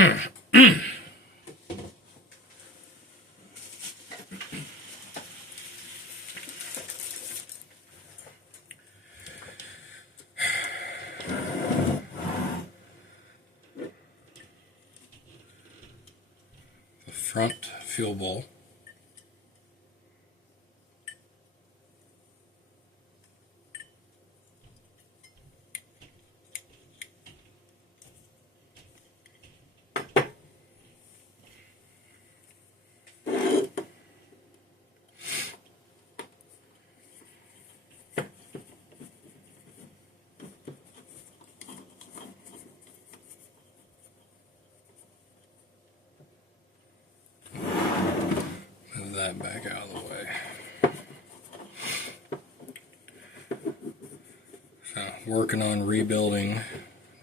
The front fuel bowl. Move that back out of the way. So, working on rebuilding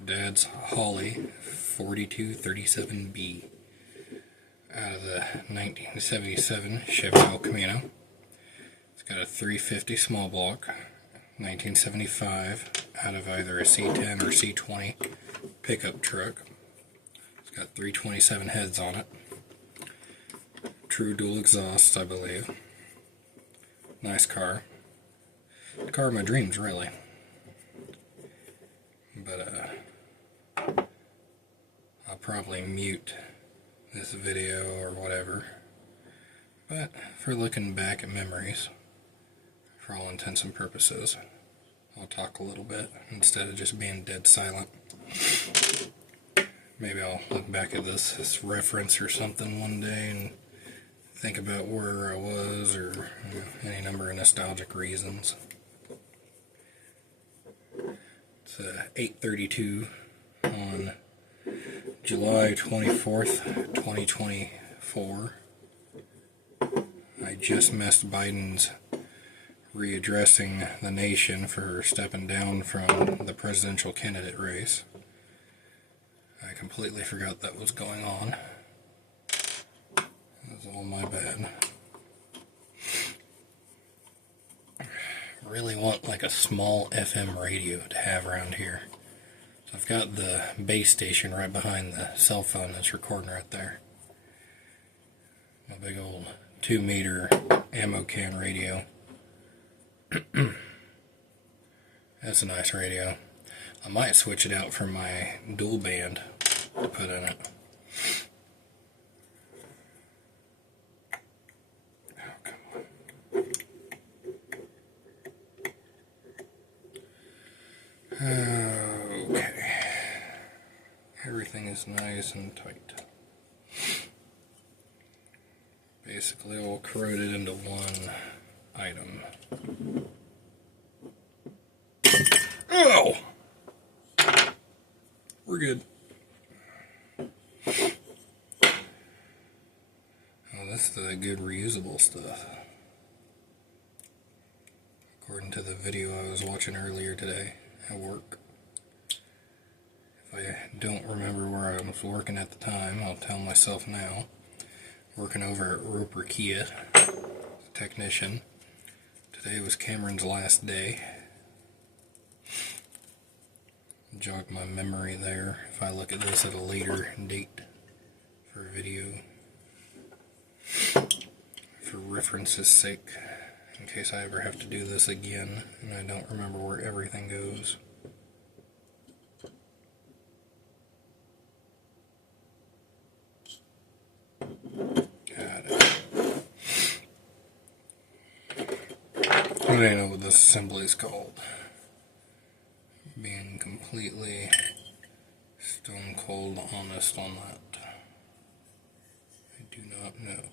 Dad's Holley 4237B out of the 1977 Chevy El Camino. It's got a 350 small block, 1975 out of either a C10 or C20 pickup truck. It's got 327 heads on it. True dual exhaust, I believe. Nice car. The car of my dreams, really. But I'll probably mute this video or whatever. But for looking back at memories, for all intents and purposes, I'll talk a little bit instead of just being dead silent. Maybe I'll look back at this reference or something one day and think about where I was, or any number of nostalgic reasons. It's 8:32 on July 24th, 2024. I just missed Biden's readdressing the nation for stepping down from the presidential candidate race. I completely forgot that was going on. That's all my bad. Really want like a small FM radio to have around here. So I've got the base station right behind the cell phone that's recording right there. A big old 2-meter ammo can radio. That's a nice radio. I might switch it out for my dual band to put in it. Okay. Everything is nice and tight. Basically all corroded into one item. Oh! We're good. Oh, that's the good reusable stuff. According to the video I was watching earlier today at work. If I don't remember where I was working at the time, I'll tell myself now. Working over at Roper Kia, technician. Today was Cameron's last day. Jog my memory there if I look at this at a later date for video. For reference's sake, in case I ever have to do this again and I don't remember where everything goes. Got it. I don't even know what this assembly is called. Being completely stone cold honest on that. I do not know.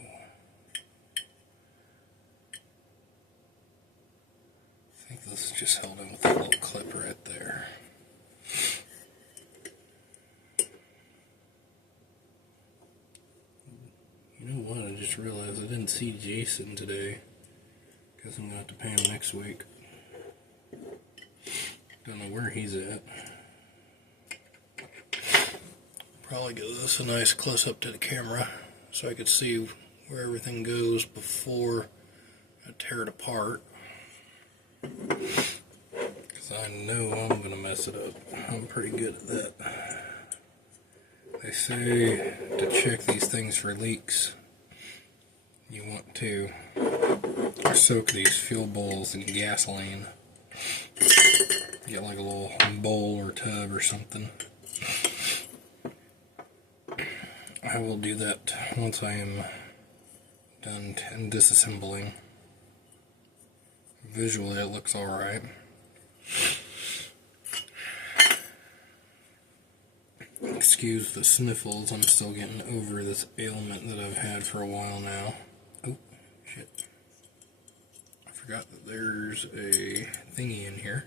I think this is just held in with that little clip right there. You know what, I just realized I didn't see Jason today. Guess I'm going to have to pay him next week. Don't know where he's at. Probably give this a nice close up to the camera so I could see where everything goes before I tear it apart. Because I know I'm going to mess it up. I'm pretty good at that. They say to check these things for leaks, you want to soak these fuel bowls in gasoline. Get like a little bowl or tub or something. I will do that once I am done disassembling. Visually it looks alright. Excuse the sniffles, I'm still getting over this ailment that I've had for a while now. Oh, shit. I forgot that there's a thingy in here.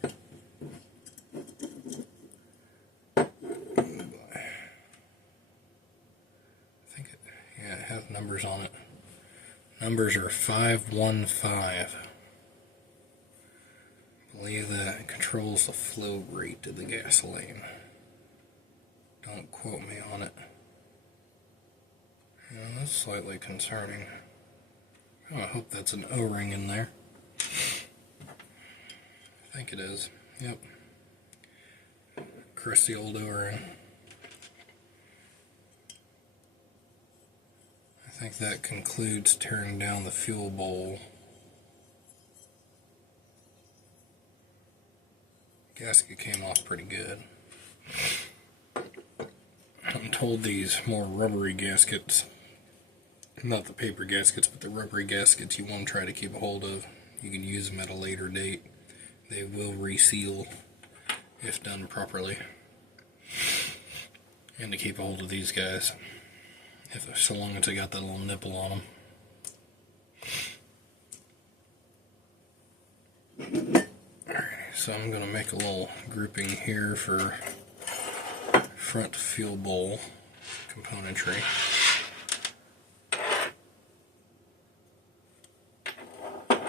Oh boy. I think it has numbers on it. Numbers are 515. I believe that controls the flow rate of the gasoline. Don't quote me on it. Yeah, that's slightly concerning. Oh, I hope that's an O-ring in there. I think it is. Yep. Crusty old O-ring. I think that concludes tearing down the fuel bowl. Gasket came off pretty good. I'm told these more rubbery gaskets, not the paper gaskets, but the rubbery gaskets you want to try to keep a hold of. You can use them at a later date. They will reseal if done properly. And to keep a hold of these guys, so long as they got that little nipple on them. Alright, so I'm going to make a little grouping here for front fuel bowl componentry.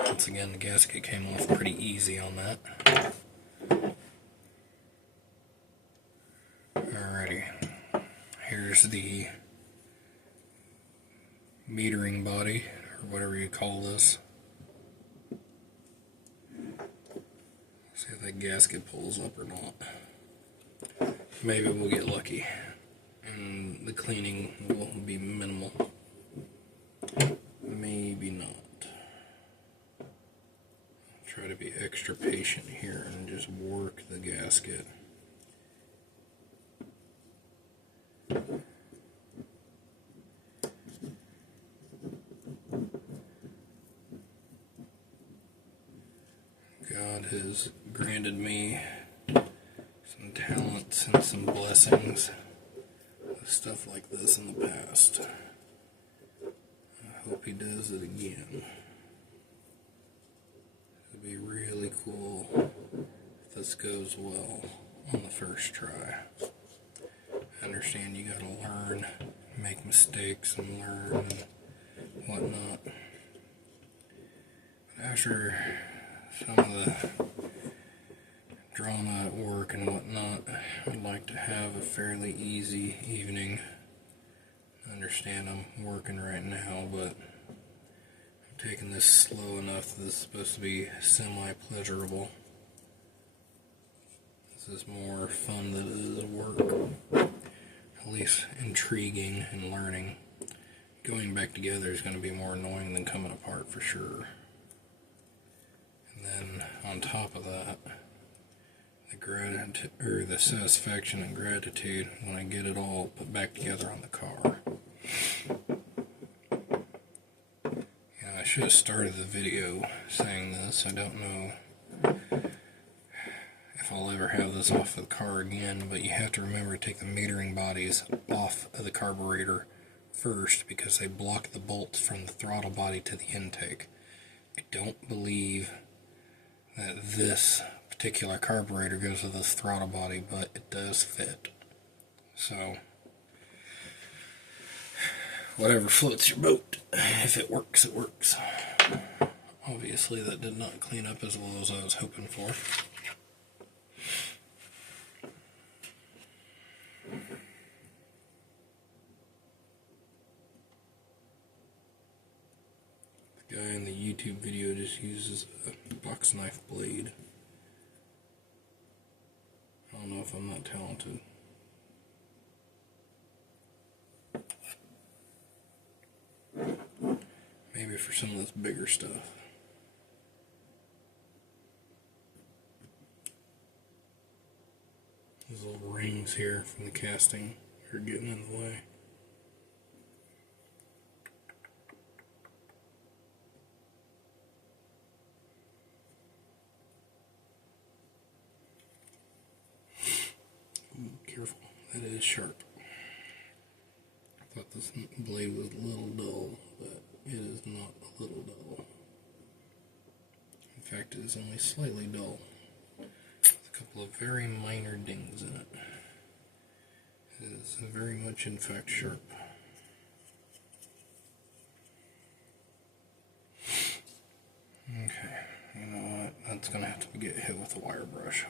Once again, the gasket came off pretty easy on that. Alrighty, here's the metering body, or whatever you call this. See if that gasket pulls up or not. Maybe we'll get lucky and the cleaning will be minimal. Maybe not. Try to be extra patient here and just work the gasket. God has granted me some talents and some blessings with stuff like this in the past. I hope he does it again. It'd be really cool if this goes well on the first try. I understand you gotta learn, make mistakes and learn and whatnot. But after some of the drama at work and whatnot, I'd like to have a fairly easy evening. I understand I'm working right now, but I'm taking this slow enough that this is supposed to be semi-pleasurable. This is more fun than it is work. At least intriguing and learning. Going back together is going to be more annoying than coming apart for sure. And then on top of that, the satisfaction and gratitude when I get it all put back together on the car. I should have started the video saying this. I don't know if I'll ever have this off of the car again, but you have to remember to take the metering bodies off of the carburetor first because they block the bolts from the throttle body to the intake. I don't believe that this particular carburetor goes with this throttle body, but it does fit. So, whatever floats your boat. If it works, it works. Obviously, that did not clean up as well as I was hoping for. The guy in the YouTube video just uses a box knife blade. I don't know if I'm not talented. for some of this bigger stuff. These little rings here from the casting are getting in the way. Careful, that is sharp. I thought this blade was a little dull, but it is not a little dull. In fact, it is only slightly dull. With a couple of very minor dings in it. It is very much, in fact, sharp. Okay, you know what? That's going to have to get hit with a wire brush.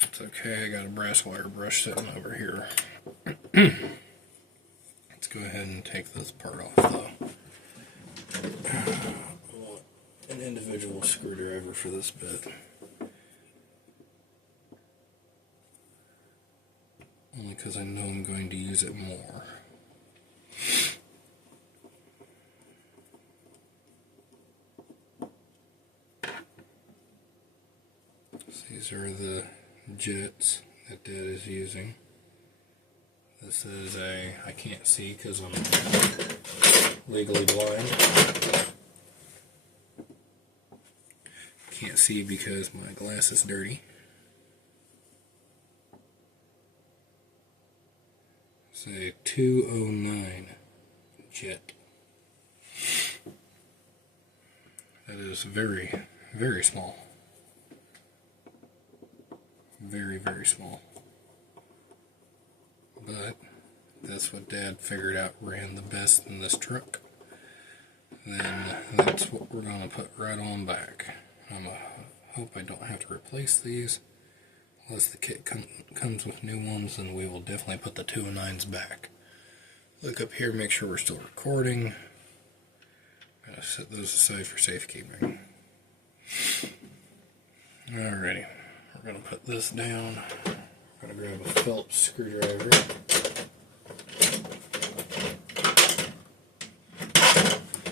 That's okay, I got a brass wire brush sitting over here. Let's go ahead and take this part off though. I want an individual screwdriver for this bit. Only because I know I'm going to use it more. So these are the jets that Dad is using. This is I can't see because I'm legally blind. Can't see because my glass is dirty. It's a 209 jet. That is very, very small. Very, very small. But that's what Dad figured out ran the best in this truck. Then that's what we're going to put right on back. I hope I don't have to replace these. Unless the kit comes with new ones, then we will definitely put the 209s back. Look up here, make sure we're still recording. I'm going to set those aside for safekeeping. Alrighty. We're going to put this down. We're going to grab a Phillips screwdriver.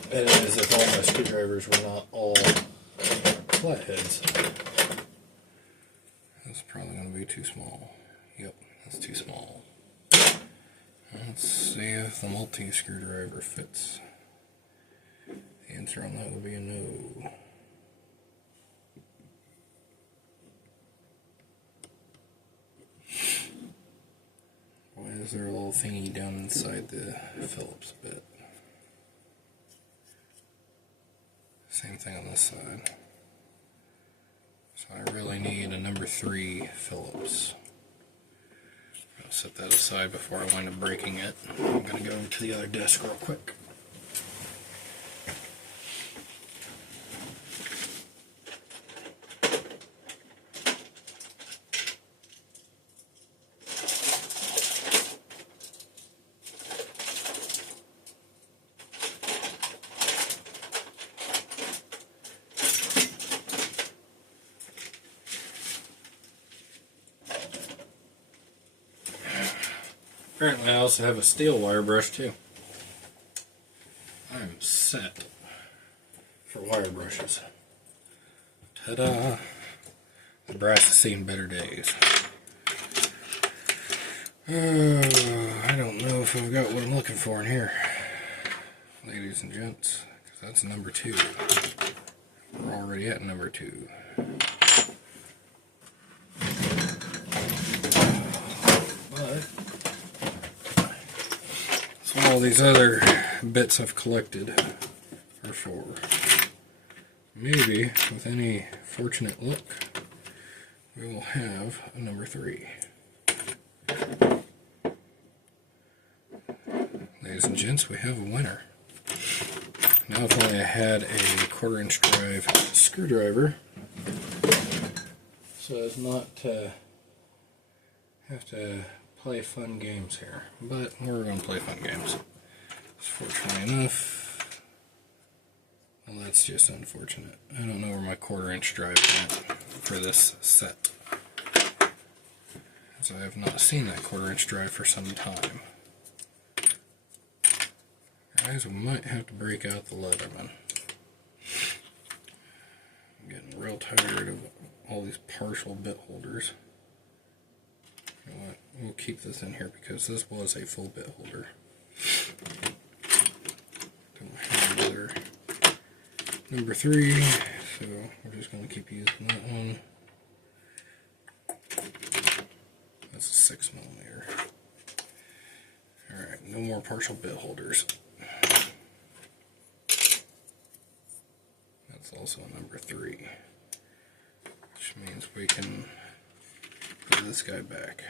That is, if all my screwdrivers were not all flatheads. That's probably going to be too small. Yep, that's too small. Let's see if the multi-screwdriver fits. The answer on that would be a no. Why is there a little thingy down inside the Phillips bit? Same thing on this side. So I really need a number 3 Phillips. I'm going to set that aside before I wind up breaking it. I'm going to go to the other desk real quick. Apparently I also have a steel wire brush too. I'm set for wire brushes. Ta-da! The brass has seen better days. I don't know if I've got what I'm looking for in here, ladies and gents, because that's number 2. We're already at number 2. But all these other bits I've collected are for. Maybe, with any fortunate luck, we will have a number 3. Ladies and gents, we have a winner. Now if only I had a 1/4" drive screwdriver, so as not to have to play fun games here, but we're going to play fun games. Fortunately enough, well, that's just unfortunate. I don't know where my 1/4" drive went for this set, as I have not seen that 1/4" drive for some time. Guys, we might have to break out the Leatherman. I'm getting real tired of all these partial bit holders. You know what? We'll keep this in here because this was a full bit holder. Don't have another number 3, so we're just going to keep using that one. That's a 6mm. Alright, no more partial bit holders. That's also a number 3, which means we can put this guy back.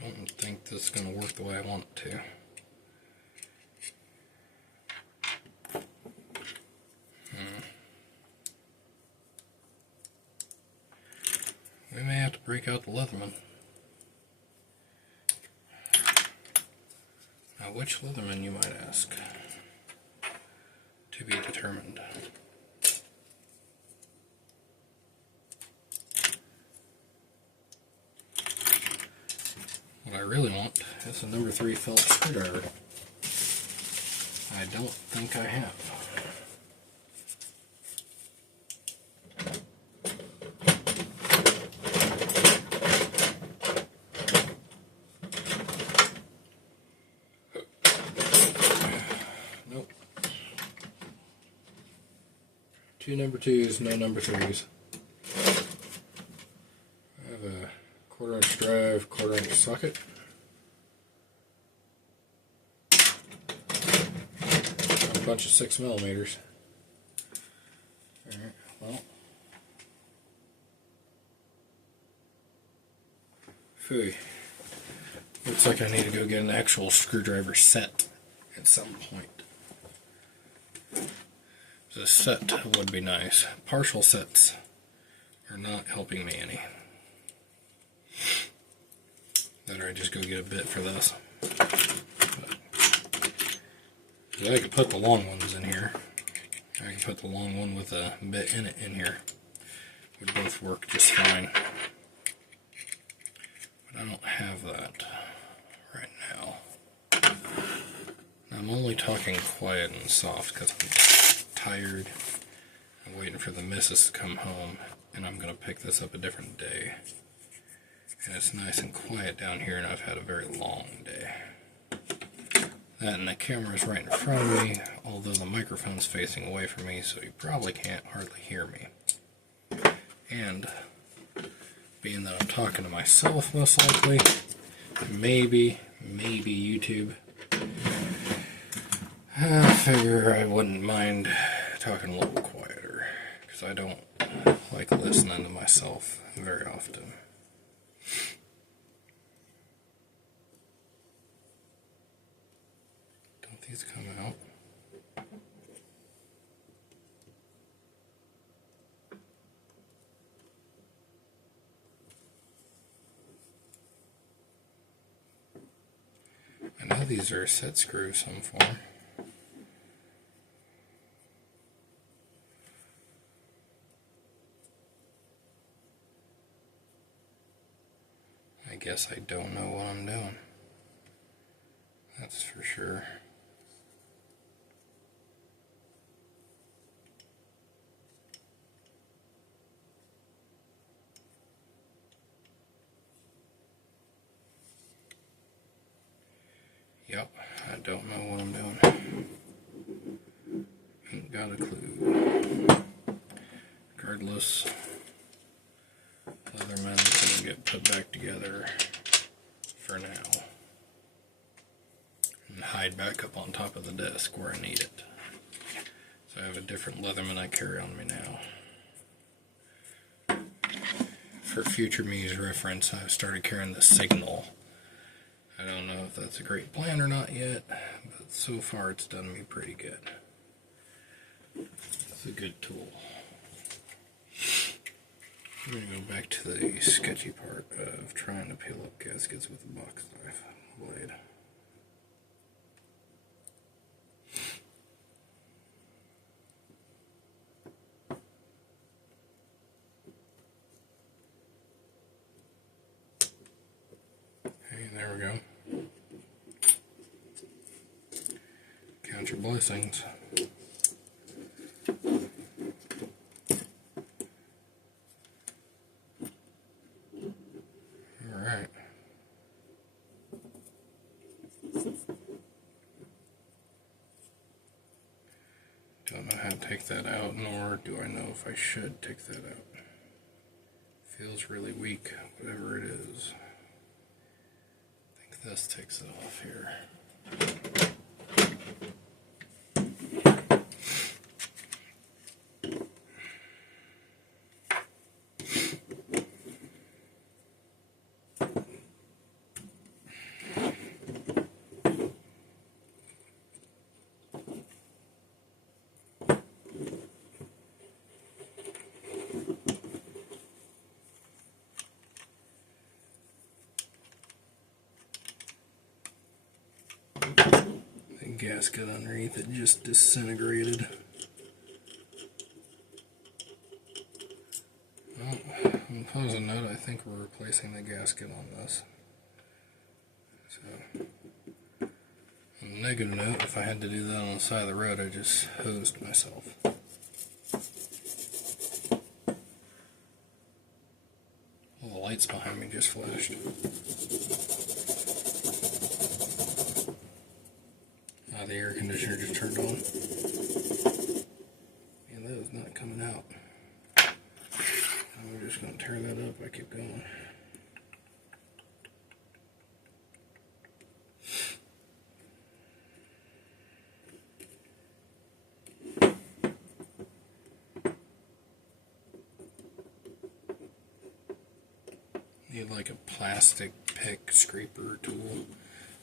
Don't think this is going to work the way I want it to. We may have to break out the Leatherman. Now, which Leatherman, you might ask? To be determined. What I really want is a number 3 Phillips screwdriver. I don't think I have. Nope. 2 number 2s, no number 3s. I have a 1/4 inch drive, 1/4 inch socket. A bunch of 6mm. Alright, well. Phooey. Looks like I need to go get an actual screwdriver set at some point. The set would be nice. Partial sets are not helping me any. Better I just go get a bit for this. But I could put the long ones in here. I could put the long one with a bit in it in here. Would both work just fine. But I don't have that right now. I'm only talking quiet and soft because I'm tired. I'm waiting for the missus to come home, and I'm going to pick this up a different day. And it's nice and quiet down here, and I've had a very long day. That and the camera's right in front of me, although the microphone's facing away from me, so you probably can't hardly hear me. And being that I'm talking to myself most likely, maybe YouTube, I figure I wouldn't mind talking a little quieter, because I don't like listening to myself very often. Don't these come out? I know these are set screws some form. I guess I don't know what I'm doing. That's for sure. Yep, I don't know what I'm doing. Ain't got a clue. Regardless, Leatherman's gonna get put back together for now. And hide back up on top of the desk where I need it. So I have a different Leatherman I carry on me now. For future me's reference, I've started carrying the Signal. I don't know if that's a great plan or not yet, but so far it's done me pretty good. It's a good tool. I'm going to go back to the sketchy part of trying to peel up gaskets with a box knife blade. Okay, there we go. Count your blessings. Alright. Don't know how to take that out, nor do I know if I should take that out. Feels really weak, whatever it is. I think this takes it off here. The gasket underneath it just disintegrated. Well, on a positive note, I think we're replacing the gasket on this. So, on a negative note, if I had to do that on the side of the road, I just hosed myself. All the lights behind me just flashed. The air conditioner just turned on. And that is not coming out. We're just going to tear that up. I keep going. Need like a plastic pick scraper tool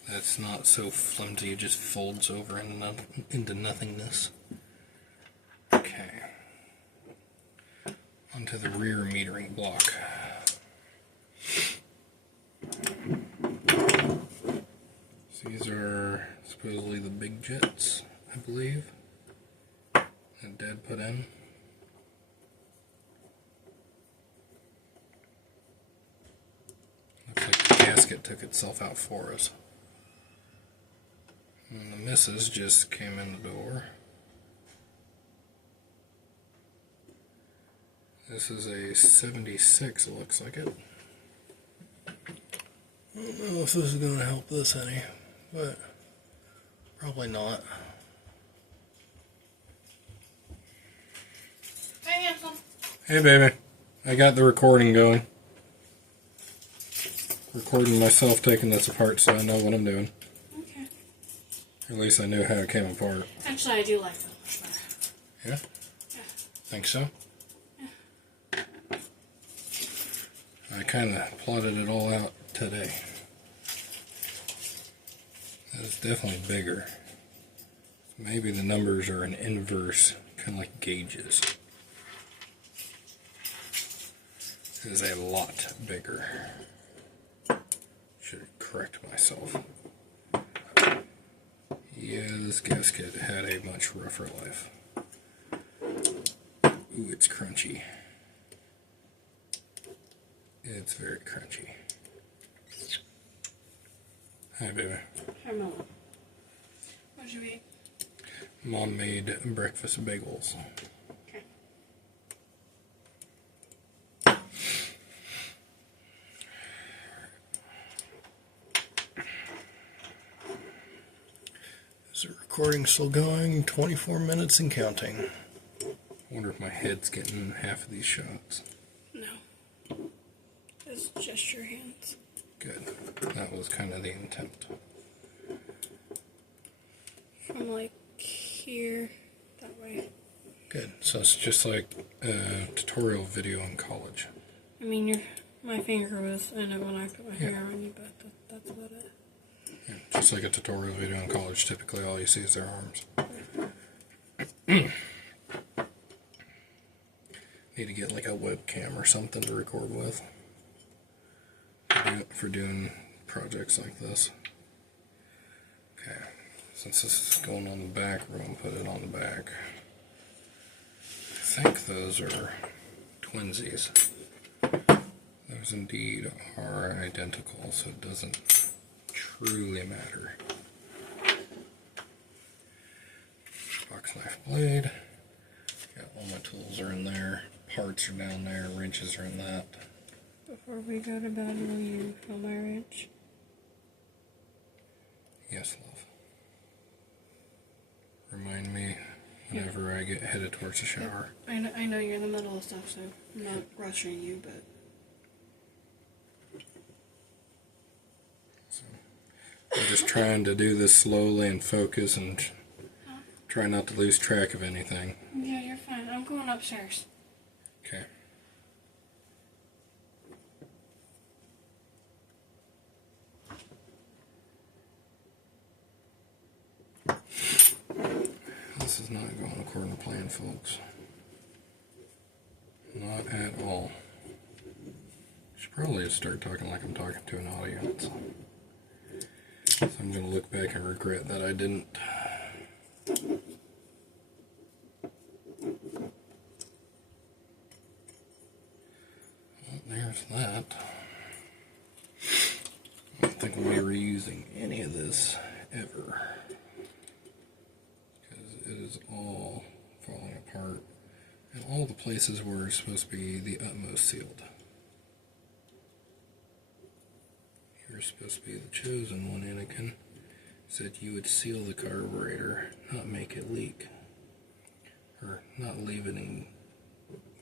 that's not so flimsy, it just folds over into nothingness. Okay. Onto the rear metering block. So these are supposedly the big jets, I believe, that Dad put in. Looks like the gasket took itself out for us. And the missus just came in the door. This is a 76, it looks like it. I don't know if this is going to help this any, but probably not. Hey, handsome. Hey, baby. I got the recording going. Recording myself taking this apart so I know what I'm doing. Okay. Or at least I knew how it came apart. Actually, I do like that much better. Yeah? Yeah. Think so? Yeah. I kind of plotted it all out today. That is definitely bigger. Maybe the numbers are an inverse, kind of like gauges. It is a lot bigger. Should correct myself. Yeah, this gasket had a much rougher life. Ooh, it's crunchy. It's very crunchy. Hi, baby. Hi, Mom. What'd you eat? Mom made breakfast bagels. Okay. Is the recording still going? 24 minutes and counting. I wonder if my head's getting half of these shots. No. It's just your hands. Good. That was kind of the intent. From like here, that way. Good. So it's just like a tutorial video in college. I mean, my finger was in it when I put my finger on you, but that's about it. Yeah, just like a tutorial video in college, typically all you see is their arms. Need to get like a webcam or something to record with for doing projects like this. Okay, since this is going on the back, we're going to put it on the back. I think those are twinsies. Those indeed are identical, so it doesn't truly matter. Box knife blade. Got all my tools are in there. Parts are down there. Wrenches are in that. Before we go to bed, will you fill my wrench? Yes, love. Remind me whenever I get headed towards the shower. I know you're in the middle of stuff, so I'm not rushing you, but... So, I'm just trying to do this slowly and focus and try not to lose track of anything. Yeah, you're fine. I'm going upstairs. Okay. This is not going according to plan, folks. Not at all. Should probably just start talking like I'm talking to an audience. So I'm going to look back and regret that I didn't. Well, there's that. I don't think we'll be reusing any of this ever. It is all falling apart, and all the places were supposed to be the utmost sealed. You were supposed to be the chosen one, Anakin. Said you would seal the carburetor, not make it leak, or not leave it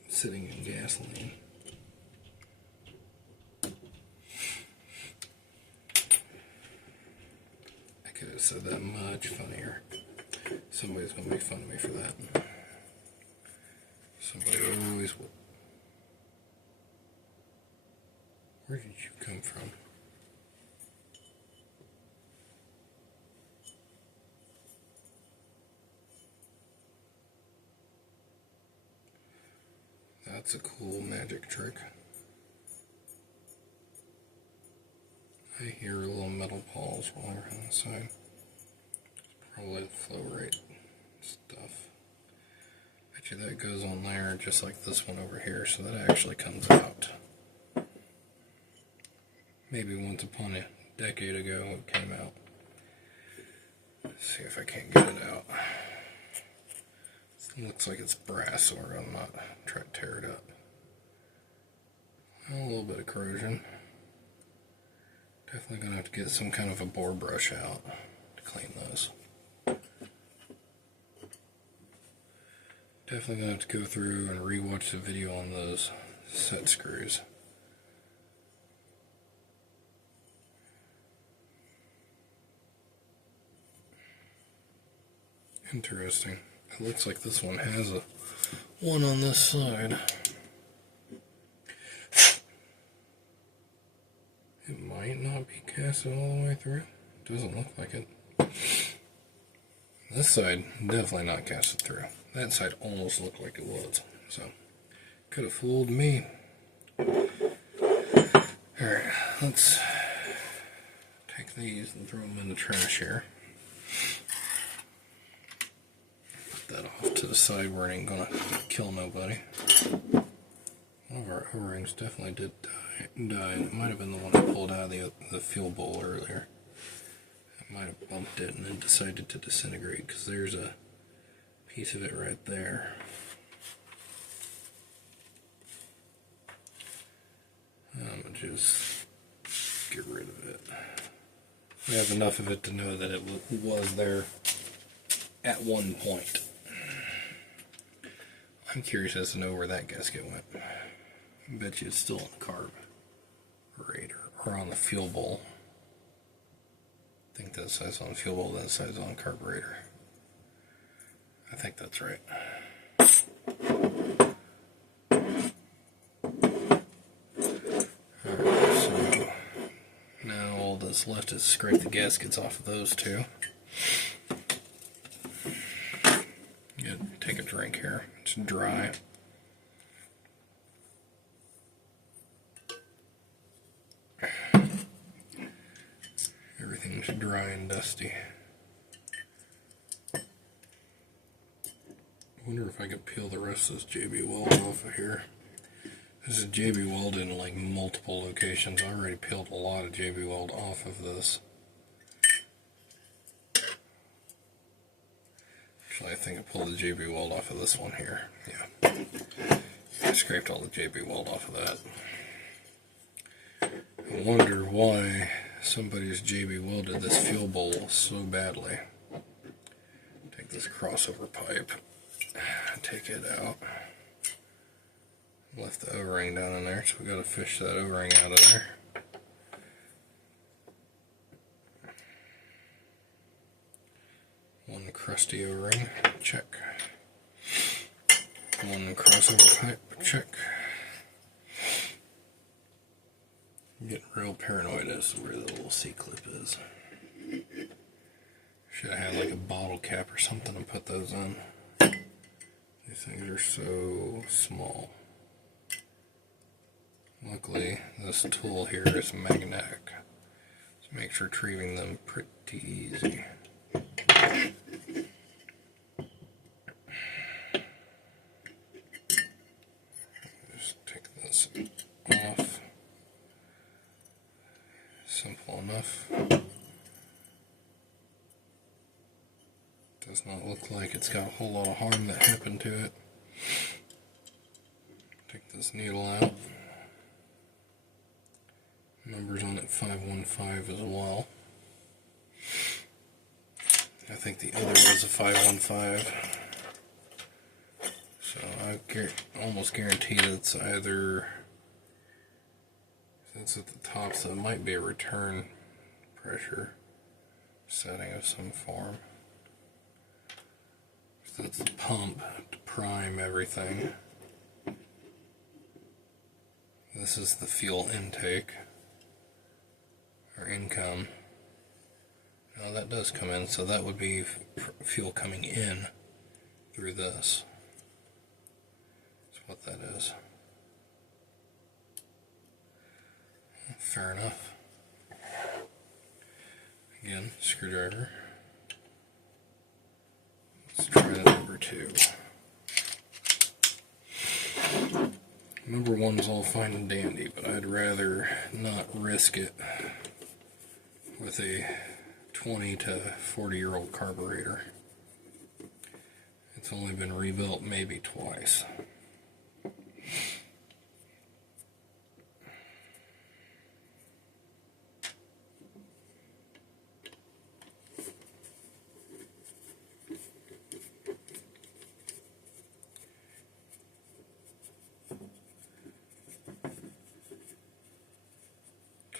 sitting in gasoline. I could have said that much funnier. Somebody's going to make fun of me for that. Somebody always will. Where did you come from? That's a cool magic trick. I hear little metal balls rolling around the side. Probably the flow rate stuff. Bet you that goes on there just like this one over here, so that actually comes out. Maybe once upon a decade ago it came out. Let's see if I can't get it out. It looks like it's brass, so we're gonna not try to tear it up. Well, a little bit of corrosion. Definitely gonna have to get some kind of a bore brush out to clean those. Definitely gonna have to go through and re-watch the video on those set screws. Interesting. It looks like this one has a one on this side. It might not be casted all the way through. Doesn't look like it. This side definitely not casted through. That side almost looked like it was. So, could have fooled me. Alright, let's take these and throw them in the trash here. Put that off to the side where it ain't gonna kill nobody. One of our O-rings definitely did die. It might have been the one I pulled out of the fuel bowl earlier. I might have bumped it and then decided to disintegrate because there's a piece of it right there. I'm going to just get rid of it. We have enough of it to know that it was there at one point. I'm curious as to know where that gasket went. I bet you it's still on the carburetor or on the fuel bowl. I think that says on fuel bowl, that says on carburetor. I think that's right. Alright, so now all that's left is scrape the gaskets off of those two. Good, take a drink here. It's dry. just dry and dusty. I wonder if I could peel the rest of this JB Weld off of here. This is JB Weld in like multiple locations. I already peeled a lot of JB Weld off of this. Actually, I think I pulled the JB Weld off of this one here. Yeah. I scraped all the JB Weld off of that. I wonder why somebody's JB welded this fuel bowl so badly. Take this crossover pipe, take it out. Left the O-ring down in there, so we gotta fish that O-ring out of there. One crusty O-ring, check. One crossover pipe, check. I'm getting real paranoid as to where the little C-clip is. Should have had like a bottle cap or something to put those on. These things are so small. Luckily, this tool here is magnetic, so it makes retrieving them pretty easy. Just take this off. Simple enough. Does not look like it's got a whole lot of harm that happened to it. Take this needle out. Numbers on it 515 as well. I think the other was a 515. So I almost guarantee that it's either, since it's at the top, so it might be a return pressure setting of some form. So that's the pump to prime everything. This is the fuel intake. Or income. Now that does come in, so that would be fuel coming in through this. That's what that is. Fair enough. Again, screwdriver. Let's try the number 2. Number 1's all fine and dandy, but I'd rather not risk it with a 20 to 40-year-old carburetor. It's only been rebuilt maybe twice.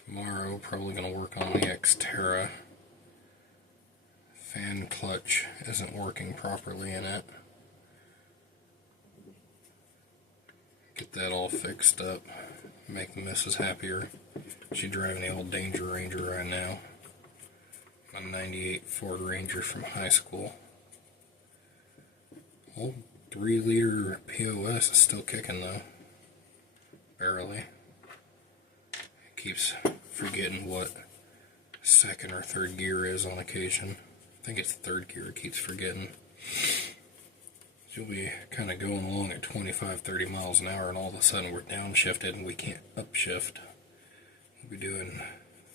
Tomorrow, probably going to work on the Xterra. Fan clutch isn't working properly in it. Get that all fixed up. Make the missus happier. She's driving the old Danger Ranger right now. A 98 Ford Ranger from high school. Old 3-liter POS is still kicking though. Barely. Keeps forgetting what second or third gear is on occasion. I think it's third gear, it keeps forgetting. You'll be kind of going along at 25-30 miles an hour, and all of a sudden we're downshifted and we can't upshift. We'll be doing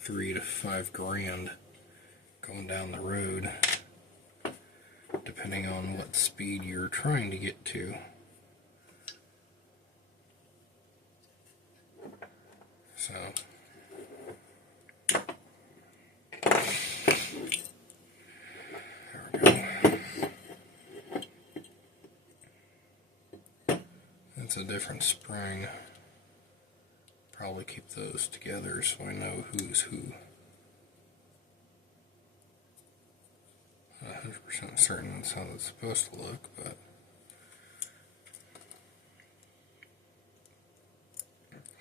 $3 to $5 grand going down the road, depending on what speed you're trying to get to. So there we go. That's a different spring. Probably keep those together so I know who's who. Not 100% certain that's how it's supposed to look, but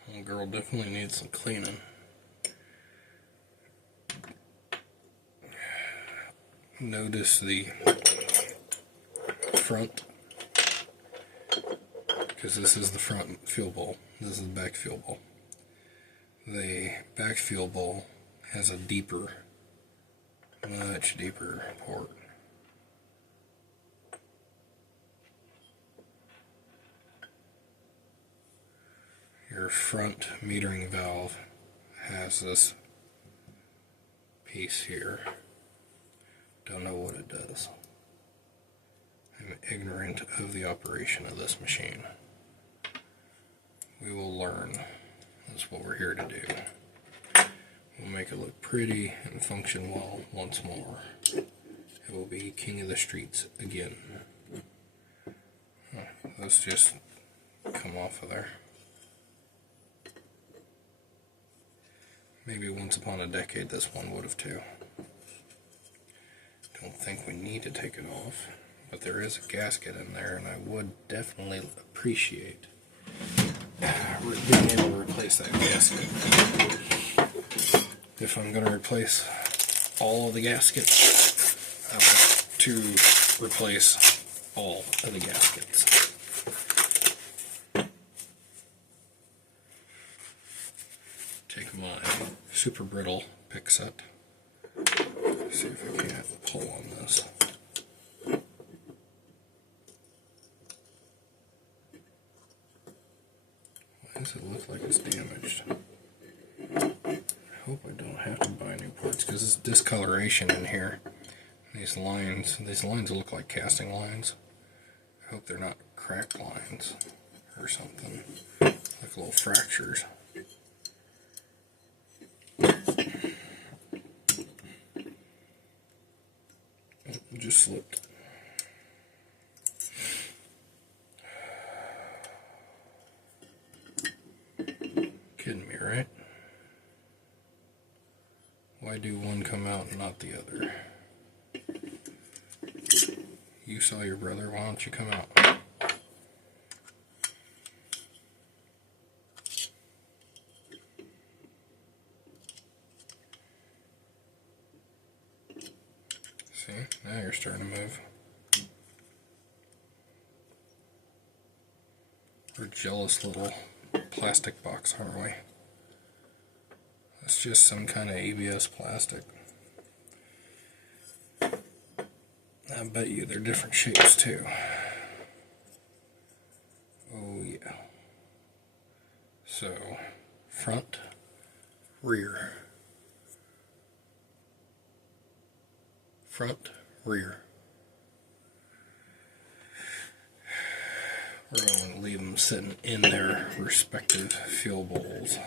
little girl definitely needs some cleaning. Notice the front, because this is the front fuel bowl, this is the back fuel bowl. The back fuel bowl has a deeper Much deeper port. Your front metering valve has this piece here. Don't know what it does. I'm ignorant of the operation of this machine. We will learn. That's what we're here to do. We'll make it look pretty and function well once more. It will be king of the streets again. Let's just come off of there. Maybe once upon a decade this one would have too. Don't think we need to take it off, but there is a gasket in there, and I would definitely appreciate being able to replace that gasket. If I'm going to replace all of the gaskets, I want to replace all of the gaskets. Take my super brittle pick set. See if I can't pull on this. Why does it look like it's damaged? I hope I don't have to buy new parts because there's discoloration in here. These lines look like casting lines. I hope they're not cracked lines or something, like little fractures. It just slipped. Kidding me, right? Why do one come out and not the other? You saw your brother, why don't you come out? See, now you're starting to move. We're jealous little plastic box, aren't we? It's just some kind of ABS plastic. I bet you they're different shapes too. Oh yeah. So, front, rear. Front, rear. We're going to leave them sitting in their respective fuel bowls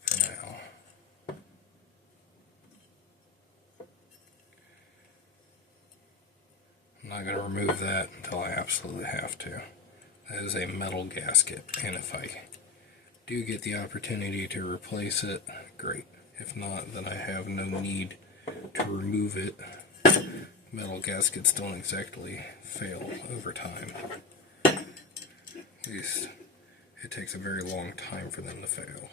for now. I'm not going to remove that until I absolutely have to. That is a metal gasket, and if I do get the opportunity to replace it, great. If not, then I have no need to remove it. Metal gaskets don't exactly fail over time. At least it takes a very long time for them to fail.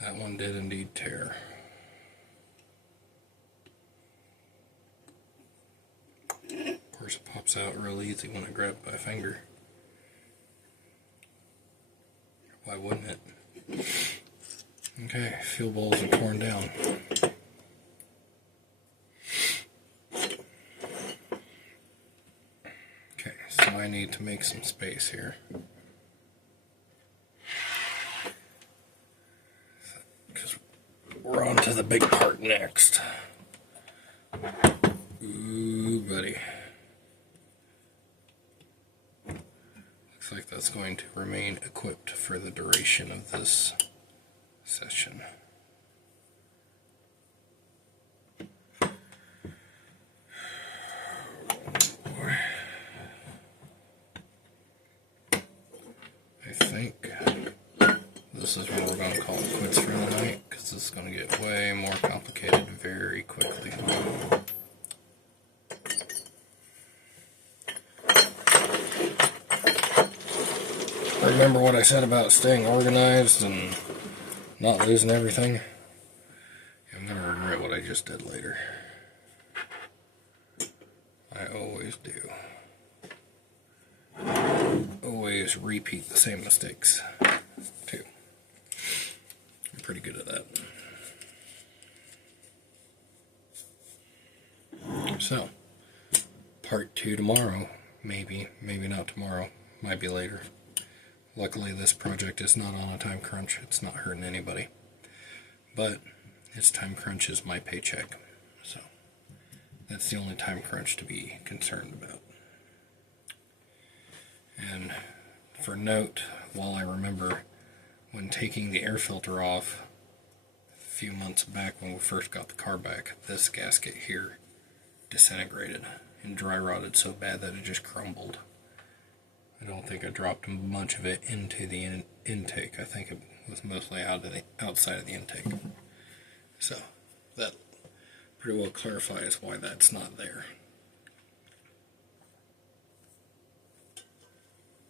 That one did indeed tear. Of course, it pops out real easy when I grab it by finger. Why wouldn't it? Okay, fuel bowls are torn down. Okay, so I need to make some space here. Because we're on to the big part next. Ooh, buddy. Looks like that's going to remain equipped for the duration of this session. I think this is what we're going to call it quits for the night, because this is going to get way more complicated very quickly. Remember what I said about staying organized and not losing everything? I'm going to just did later. I always do. Always repeat the same mistakes, too. I'm pretty good at that. So, part 2 tomorrow. Maybe not tomorrow. Might be later. Luckily, this project is not on a time crunch. It's not hurting anybody. But its time crunch is my paycheck. So, that's the only time crunch to be concerned about. And for note, while I remember when taking the air filter off a few months back when we first got the car back, this gasket here disintegrated and dry rotted so bad that it just crumbled. I don't think I dropped much of it into the intake. I think it was mostly outside of the intake. So that pretty well clarifies why that's not there.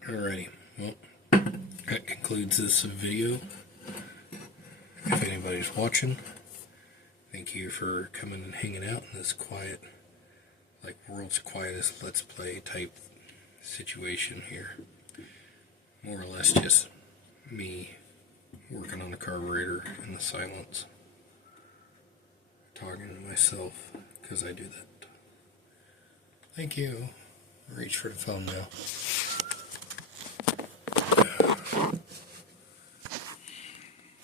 Alrighty, well, that concludes this video. If anybody's watching, thank you for coming and hanging out in this quiet, like world's quietest Let's Play type situation here. More or less just me working on the carburetor in the silence, talking to myself, because I do that. Thank you. Reach for the phone now.